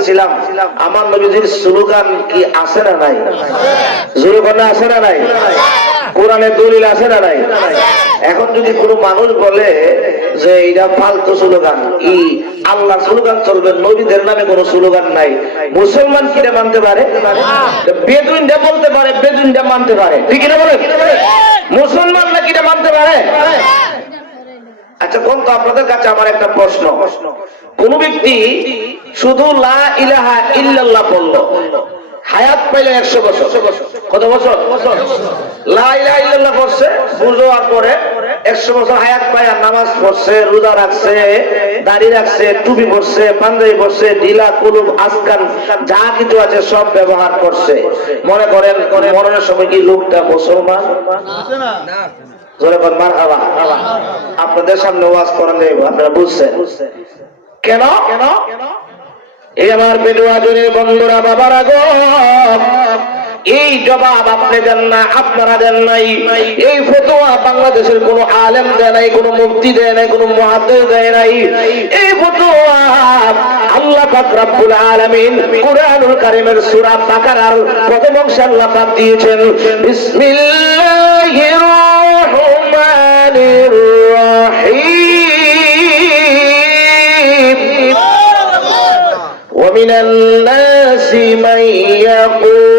বলতেছিলাম আমার নবীজির স্লোগান কি আছে না নাই? জোরকন্যা আছে না নাই? কোরআনের দলিল আছে না নাই? এখন যদি কোনো মানুষ বলে যে এটা ফালতু স্লোগান, ই আল্লাহ স্লোগান চলবে, নবীদের নামে কোনো স্লোগান নাই। মুসলমান কিনে মানতে পারে? বেদুইনটা বলতে পারে বেদুইনটা মানতে পারে। ঠিক না বলে মুসলমান না কিনা মানতে পারে? আচ্ছা কোন তো আপনাদের কাছে আমার একটা প্রশ্ন। কোন ব্যক্তি শুধু লা ইলাহা ইল্লাল্লাহ বলল হায়াত পাইলে একশো বছর। কত বছর? লা ইলাহা ইল্লাল্লাহ পড়ছে বুঝোয়ার পরে একশো বছর হায়াত পায় নামাজ পড়ছে রোজা রাখছে দাড়ি রাখছে টুপি পড়ছে পাঞ্জাবি পড়ছে ঢিলা কুলুপ আসকান যা কিছু আছে সব ব্যবহার করছে। মনে করেন মরণের সময় কি লোকটা মুসলমান? জোরে কর মার হাওয়া আপনাদের সামনে ওয়াজ করেন আপনারা বুঝছেন? কেন? কেন? এই আমার পেটুয়া জনের বন্ধুরা বাবারা গো! এই জবাব আপনি দেন না আপনারা দেন নাই এই ফতোয়া বাংলাদেশের কোন আলেম দেয় নাই কোন মুক্তি দেয় নাই কোন মহাদেব দেয় নাই এই ফতোয়া আল্লাহ পাক রব্বুল আলামিন কুরআনুল কারীমের সূরা বাকারার প্রথম অংশে আল্লাহ পাক দিয়েছেন বিসমিল্লাহির রহমানির রহিম ومن الناس من يقول آمنا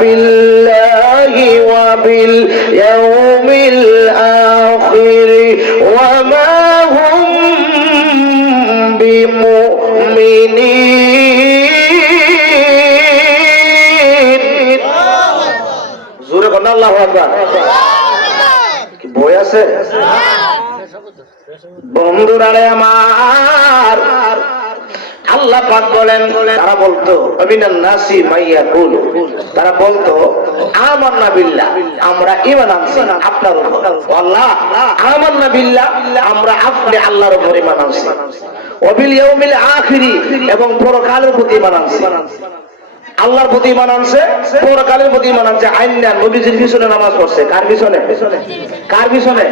بالله وباليوم الآخر وما هم بمؤمنين জোরে কর না আল্লাহু আকবার কি বই আছে বন্ধুরা রে আমার আল্লাহ পাক বলেন, তারা বলতো অবিনান নাসি মাইয়া কুল তারা বলতো আমরা আনছি আপনার আমরা আপনি আল্লাহর আনছি। ইয়াউমিল আখিরি, এবং পরকালের প্রতি ঈমান আনছি। আল্লাহর প্রতি ইমান আনছে, পরকালের প্রতি ইমান আনছে। আইন নবীজির পিছনে নামাজ পড়ছে। কার পিছনে? কার পিছনে?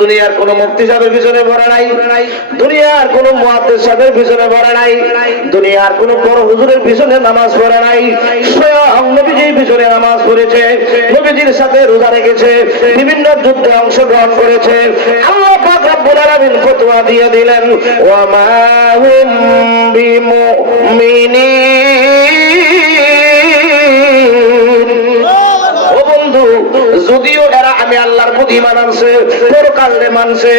দুনিয়ার কোন মুক্তি সাহেবের পিছনে ভরা নাই। দুনিয়ার কোন মুহাদ্দিস সাহেবের পিছনে ভরা নাই। দুনিয়ার কোন বড় হুজুরের পিছনে নামাজ পড়ে নাই। স্বয়ং নবীজির পিছনে নামাজ পড়েছে। নবীজির সাথে রোজা রেখেছে। বিভিন্ন যুদ্ধে অংশগ্রহণ করেছে। আল্লাহ পাক রব্বুল আলামিন ফতোয়া দিয়ে দিলেন, ওয়া মা হুম বিমুমিনিন। ও বন্ধু, যদিও আমি আল্লাহর প্রতি মানানছে পরকালে মানছে,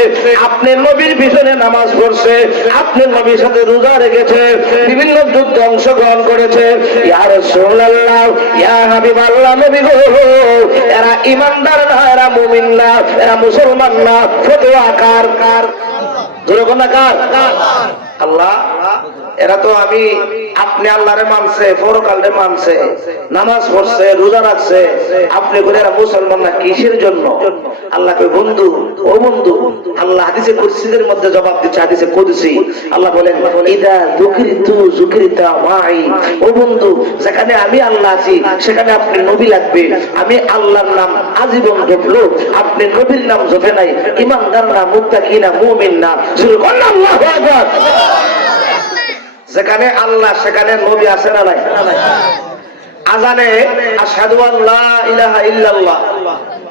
আপনি নবীর পিছনে নামাজ পড়ছে, আপনি নবীর সাথে রোজা রেখেছে, বিভিন্ন যুদ্ধে অংশগ্রহণ করেছে। ইয়া রাসূলুল্লাহ, ইয়া হাবিবাল্লাহ, নবী গো, এরা ইমানদার না, এরা মুমিন না, এরা মুসলমান না, ফতোয়া কার কার? যেরকম না কার? আল্লাহ, এরা তো আমি আপনি আল্লাহরে মানছে পরকালে মানছে, নামাজ পড়ছে, রোজা রাখছে, আপনি করে এরা মুসলমান না, কিসের জন্য? আল্লাহকে বন্ধু, ও বন্ধু, আল্লাহ হাদিসে কুদসিদের মধ্যে জবাব দিচ্ছে, হাদিসে কুদসি। আল্লাহ বলেন, ইদা যুকরিতু যুকরিতা মাই। ও বন্ধু, যেখানে আমি আল্লাহ আছি, সেখানে আপনি নবী লাগবে। আমি আল্লাহর নাম আজীবন জপলো, আপনি নবীর নাম জপে নাই। ইমানদার না মুত্তাকি না মুমিন না আল্লাহু আকবার। যেখানে আল্লাহ, সেখানে নবী আছে না নাই? আজানে আশহাদু আল্লাহ ইলাহা ইল্লাল্লাহ।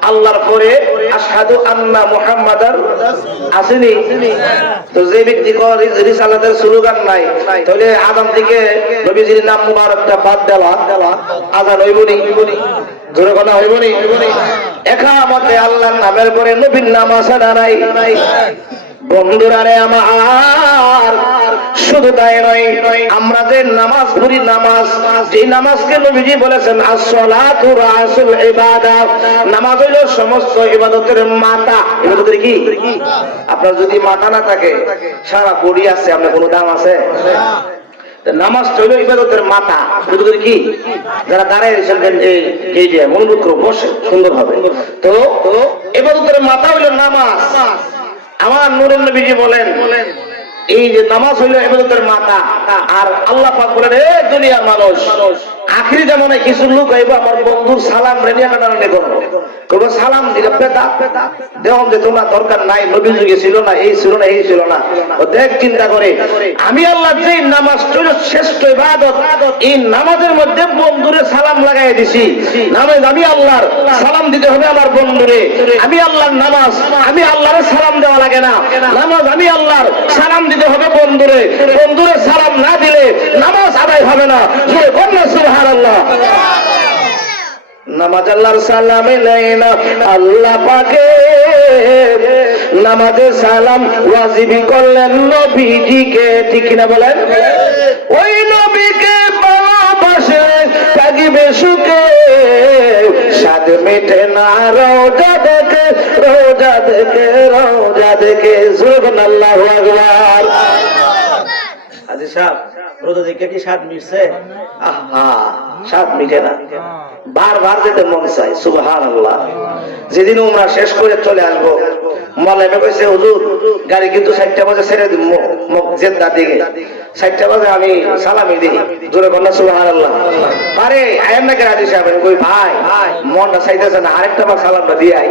আল্লাহর পরে আশহাদু আন্না মুহাম্মাদার আসেনি। তো যে ব্যক্তি রিসালাতের স্লোগান নাই, তাহলে আদাম থেকে নবীজির নাম মুবারকটা বাদ দেওয়া, আজান হইবনি। জোরে কথা হইবনি একামতে আল্লাহর নামের পরে নবীর নাম আছে না নাই? আমার, শুধু তাই নয়, আমরা যে নামাজ পড়ি নামাজ, যে নামাজকে নবীজি বলেছেন নামাজ সমস্ত ইবাদতের ইবাদতের কি? আপনার যদি মাথা না থাকে, সারা বডি আছে, আপনার কোনো দাম আছে? নামাজ হইল ইবাদতের মাথা। ইবাদতের কি? যারা দাঁড়ায় রয়েছেন, এই যে মনোযোগ করে বসে সুন্দর হবে তো, ইবাদতের মাথা হইল নামাজ। আমার নুরুল নবীজি বলেন এই যে নামাজ হইল ইবাদতের মাথা, আর আল্লাহ পাক বলেন, এ দুনিয়ার মানুষ, আখিরি জামানায় কিছু লোক আইব, আমার বন্ধুর সালাম রেডিয়া কাটানি করব সালাম দিলে পেতা যে দরকার নাই যুগে ছিল না, এই ছিল না, এই ছিল না। ও দেখ চিন্তা করে, আমি আল্লাহ যে নামাজ শ্রেষ্ঠ ইবাদত, এই নামাজের মধ্যে বন্ধুরে সালাম লাগাই দিছি। নামাজ আমি আল্লাহর সালাম দিতে হবে আমার বন্ধুরে। আমি আল্লাহর নামাজ, আমি আল্লাহর সালাম দেওয়া লাগে না। নামাজ আমি আল্লাহর সালাম দিতে হবে বন্ধুরে। বন্ধুরে সালাম না দিলে নামাজ আদায় হবে না। যে বন্যা আল্লাহ নামাজ আল্লাহর সালামে নেয় না। আল্লাহ পাকে নামাজে সালাম ওয়াজিবি করলেন নবীজিকে। ঠিক কিনা বলেন? ওই ভালোবাসে মেটে না, রোজা দেখে রোজা দেখে রোজা দেখে। আল্লাহ আজি সাহেব, রোজা দেখে কি মিটছে? আহা মিটে না। বারবার যেতে মন চাই সুবহান আল্লাহ যেদিন উমরা শেষ করে চলে আসব মলাইমে কইছে, হুজুর, গাড়ি কিন্তু চারটা বাজে ছেড়ে দিব জেদ্দা দিকে। চারটা বাজে আমি সালামি দিই, জোরে কন্যা সুবহান আল্লাহ আরে আয়াম নাকি রাজি সাহেব আমি কই ভাই। মনটা চাইতেছে না আরেকটা বার সালামটা দিয়ে আই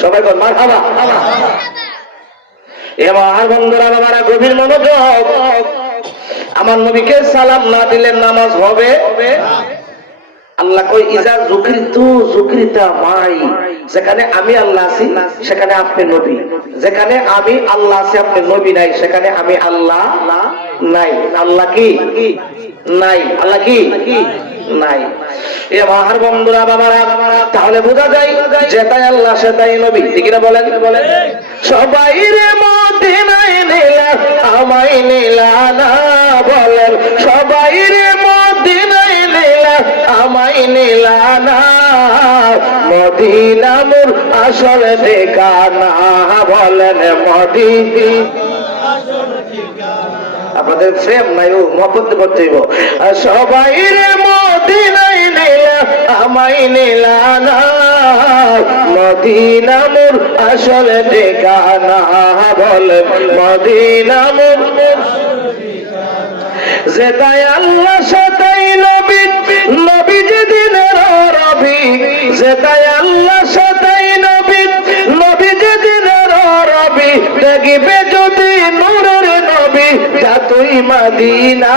সবাই কর মার খাবা এবার বন্ধুরা বাবারা গভীর মনোযোগ। আমার নবীকে সালাম না দিলে নামাজ হবে? আল্লাহ কই ইজা জুকরিতু জুকরিতা মাই। যেখানে আমি আল্লাহ আছি সেখানে আপনি নবী। যেখানে আমি আল্লাহ আছি আপনি নবী নাই। সেখানে আমি আল্লাহ নাই। আল্লাহ কি? নাই। আল্লাহ কি? নাই। এ বন্ধুরা বাবারা তাহলে বোঝা যায় যেটাই আল্লাহ সেটাই নবী। ঠিক না বলেন? বলেন। সবাই রে মদিনায় নিলা আমায় নিলা না বলেন। সবাই রে মদিনায় নিলা আমায় নিলা না। মদিনা মোর আসলে ঠিকানা বলেন মদিনা। আপনাদের ফ্রেম নাই ও মহব্বত করতে সবাই রে মদিনাই নিলা আমাই নিলা না। মদিনা মোর আসলে ঠিকানা, বলে মদিনা মোর। যেটাই আল্লাহ সেটাই নবী নবী যেদিনের রবি যেটাই আল্লাহ সেটাই নবী নবী যেদিনের রবি দেখবে যদি নবী যা তুই মদিনা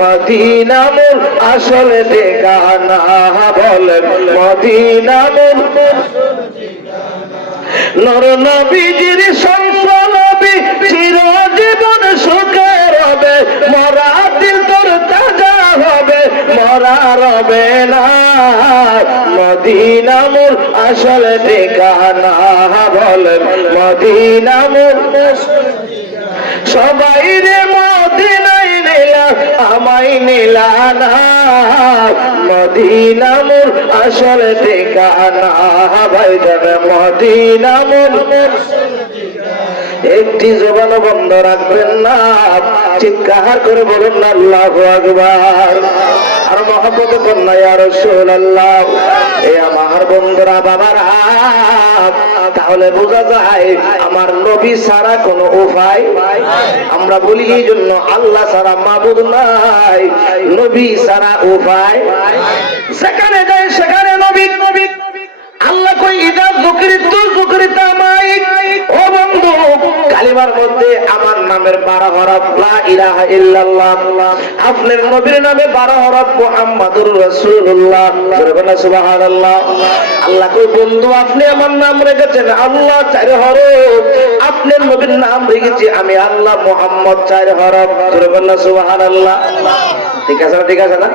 মদিনা মোর আসলে ঠিকানা বলে মদিনা মোর নর নবীজির সংস নবী চিরজীবন সুখে রবে, মরা দিল তোর তাজা হবে, মরা রবে না। মদিনা মোর আসলে ঠিকানা বলেন। মদিনা মোর সবাই রে মদিনাই নিলা আমাই নিলা না। মদিনা মোর আসলে ঠিকানা, ভাই যাবে মদিনা মোর। একটি জবান বন্ধ রাখবেন না, চিৎকার করে বলুন আল্লাহ আকবার। আর মহাপত কন্যা আর সোল আল্লাহ আমার বন্ধুরা বাবারা, তাহলে বোঝা যায় আমার নবী ছাড়া কোনো উপায় আমরা বলি এই জন্য আল্লাহ ছাড়া মাবুদ নাই, নবী ছাড়া উপায় সেখানে যায় সেখানে নবী। নবী আল্লাহ কই ইদা জুকরিত জুকরিত মাই নামের 12 হরফ, লা ইলাহা ইল্লাল্লাহ। আপনার নবীর নামে 12 হরফ, মুহাম্মাদুর রাসূলুল্লাহ। বলবেন সুবহানাল্লাহ। আল্লাহ কই, বন্ধু, আপনি আমার নাম রেখেছেন, আল্লাহ চার হরফ। আপনার নবীর নাম রেখেছি আমি, আল্লাহ মুহাম্মদ চার হরফ। বলবেন সুবহানাল্লাহ। ঠিক আছে না, ঠিক আছে না?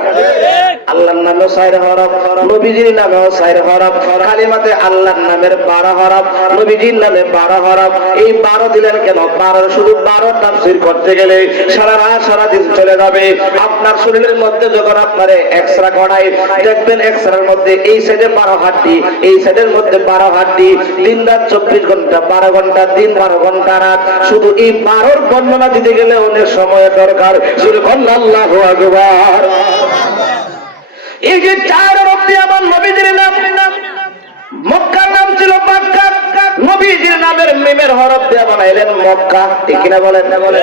আল্লাহর নামে চার হরফ, নবীজির নামেও চার হরফ, কালিমাতে আল্লাহর নামের বারো হরফ, নবীজির নামে বারো হরফ। এই বারো দিলেন কেন? বারো শুধু বারো তাফসির করতে গেলে সারা রাত, সারা দিন চলে যাবে। আপনার শরীরের মধ্যে যখন আপনারে এক্সরা করাই দেখবেন এক্সরার মধ্যে এই সাইডে বারো হাড্ডি, এই সাইডের মধ্যে বারো হাড্ডি। দিন রাত চব্বিশ ঘণ্টা, বারো ঘণ্টা, দিন বারো ঘণ্টা, রাত। শুধু এই বারোর বর্ণনা দিতে গেলে অনেক সময়ের দরকার। শুধু আল্লাহ আকবার। এই যে চার অব্দি আমার নবীজির নাম, মক্কার নাম নামের মিমের হরফ দিয়ে বানাইলেন মক্কা। ঠিক কিনা বলেন? না বলেন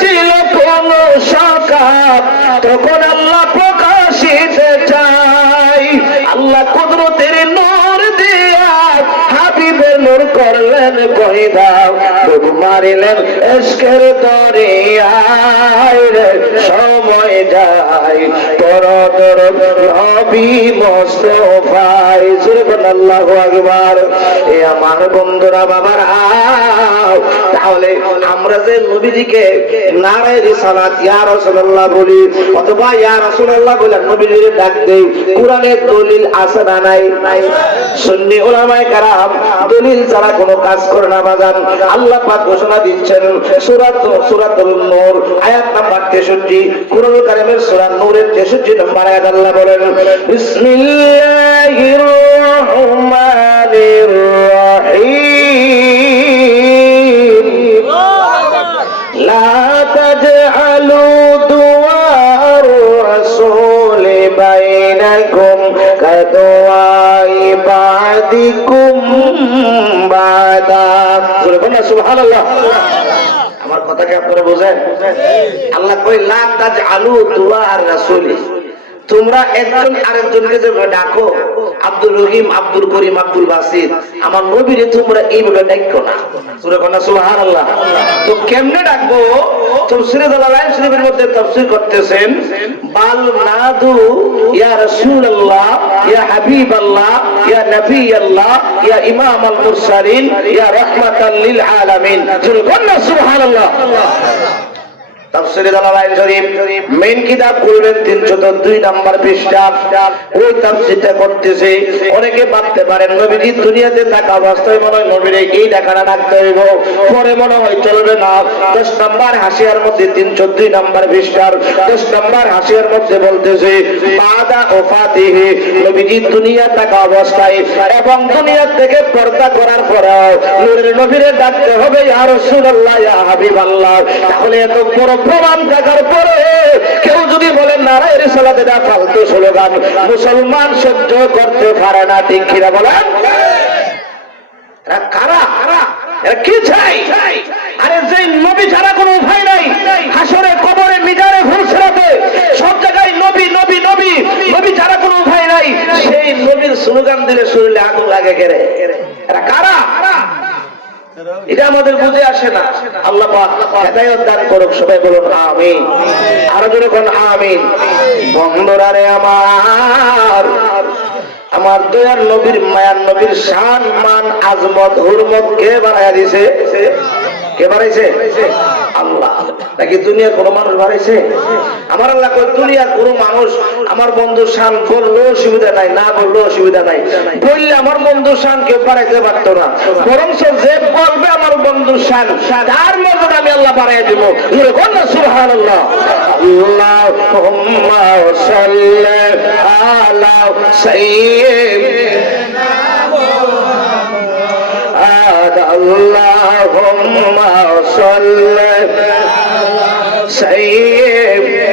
ছিল কোন শাখা তখন আল্লাহ প্রকাশিতে চাই। আল্লাহ কুদরতের নূর দিয়া হাবিবের নূর করলেন, কহিদাও ডুব মারিলেন এসকের দরিয়ায় রে সময় যায়। তর তর নবী মোস্তফাই। সুরবন আল্লাহ আকবার। এ আমার বন্ধুরা, বাবার আও তাহলে আমরা যে নবীজিকে নারায় রিসালাত, ইয়া রাসূলুল্লাহ বলি, অথবা ইয়া রাসূলুল্লাহ বলে নবীজিকে ডাক দেই, কোরআনের দলিল আছে না নাই? সুন্নি উলামায়ে কারাম দলিল ছাড়া কোনো কাজ করে না, বাজান। আল্লাহ পাক ঘোষণা দিচ্ছেন সূরাতুল নূর আয়াত নাম্বার 63 কুরআন কারীমের সূরা নূরের 63 নম্বর আয়াত আল্লাহ বলেন, বিসমিল্লাহির রহমানির রহিম। লা তাজআলু দুআর রাসূল বাইনাকুম কাদওয়া ইবাদিকুম বাদা। সুবহানাল্লাহ। কথা আপনারা বোঝেন? আল্লাহ কই লা তাজআলু দুআ আর রাসূলি। তোমরা একজন আরেকজনকে যে ডাকো, আব্দুল রহিম, আব্দুল করিম, আব্দুল আমার নবীরে তোমরা এইভাবে ডাকো না। সূরা কন্যা সুবহানাল্লাহ। তো কেমনে ডাকবো? শরীফের তাফসীর করতেছেন, বাল নাদু ইয়া ইয়া হাবিবাল্লাহ ইয়া নবিয়াল্লাহ ইয়া ইমাম আল মুরসালিন ইয়া রাহমাতাল লিল আলামিন সূরা কন্যা সুবহানাল্লাহ তাফসীরে দালালাইন শরীফ, মেইন কিতাব খুলবেন 302 নাম্বার পৃষ্ঠা। ওই তাফসীরটা করতেছে, অনেকে ভাবতে পারেন, নবীজি দুনিয়াতে থাকা অবস্থায় নবীর এই ডাকাটা ডাকতে হইব। পরে চলবে না। 10 নাম্বার হাসিয়ার মধ্যে 302 নাম্বার পৃষ্ঠার 10 নাম্বার হাসিয়ার মধ্যে বলতেছে দুনিয়া থাকা অবস্থায় এবং দুনিয়া থেকে পর্দা করার নূরের নবীরে ডাকতে হবে, ইয়া ইয়া তাহলে এত বড় প্রমাণ থাকার পরে কেউ যদি বলে, নারায় রিসালাতে দা ফালতু স্লোগান, মুসলমান সহ্য করতে পারে না। ঠিক কিনা বলেন? নবী নবী নবী ছাড়া কোনো উপায় নাই। সেই নবীর দিলে লাগে কারা? এটা আমাদের বুঝে আসে না। আল্লাহ হেদায়ত দান করুক সবাই বলুন আমিন। আরও জোরে কোন আমিন। বন্ধুরা রে আমার আমার দয়ার নবীর মায়ার নবীর শান মান আজমত হুরমত কে বানায় দিছে? আল্লাহ। আমার আল্লাহ বন্ধুর শান করলেও অসুবিধা নাই, না করলেও অসুবিধা নাই। বললে আমার বন্ধুর শান কেউ বাড়াইতে পারতো না। বরং যে বলবে আমার বন্ধুর শান, তার মধ্যে আমি আল্লাহ বাড়াই দিব। কোন সুবহান আল্লাহ আল্লাহুম্মা সাল্লি আলা সাইয়্যিদিনা اللهم صل سيدنا